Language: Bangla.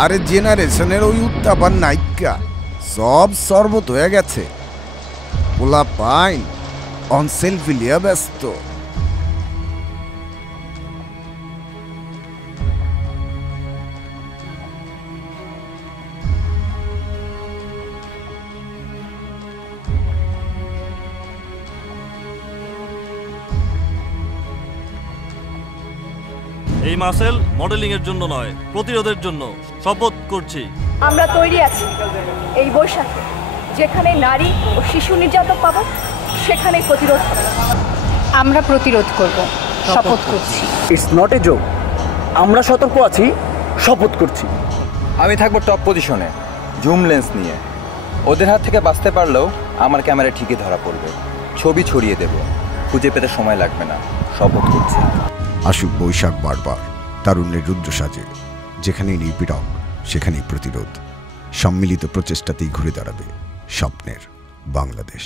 আরে জেনারেশনের ওই উত্তাপার নায়িকা সব সর্বত হয়ে গেছে। পোলা পাইন অন সেলফি লিয়া ব্যস্ত। এই মাসেল মডেলিং এর জন্য নয়, প্রতিরোধের জন্য শপথ করছি। আমরা তৈরি আছি এই বৈশাখে যেখানে নারী ও শিশু নির্যাতন পাবো সেখানে প্রতিরোধ হবে। আমরা প্রতিরোধ করব, শপথ করছি। ইটস নট এ জোক, আমরা সতর্ক আছি, শপথ করছি। আমি থাকবো টপ পজিশনে, জুম লেন্স নিয়ে। ওদের হাত থেকে বাঁচতে পারলেও আমার ক্যামেরা ঠিকই ধরা পড়বে, ছবি ছড়িয়ে দেব, খুঁজে পেতে সময় লাগবে না, শপথ করছি। আসুক বৈশাখ বারবার তারুণ্যের রুদ্র সাজে, যেখানেই নিপীড়ক সেখানেই প্রতিরোধ। সম্মিলিত প্রচেষ্টাতেই ঘুরে দাঁড়াবে স্বপ্নের বাংলাদেশ।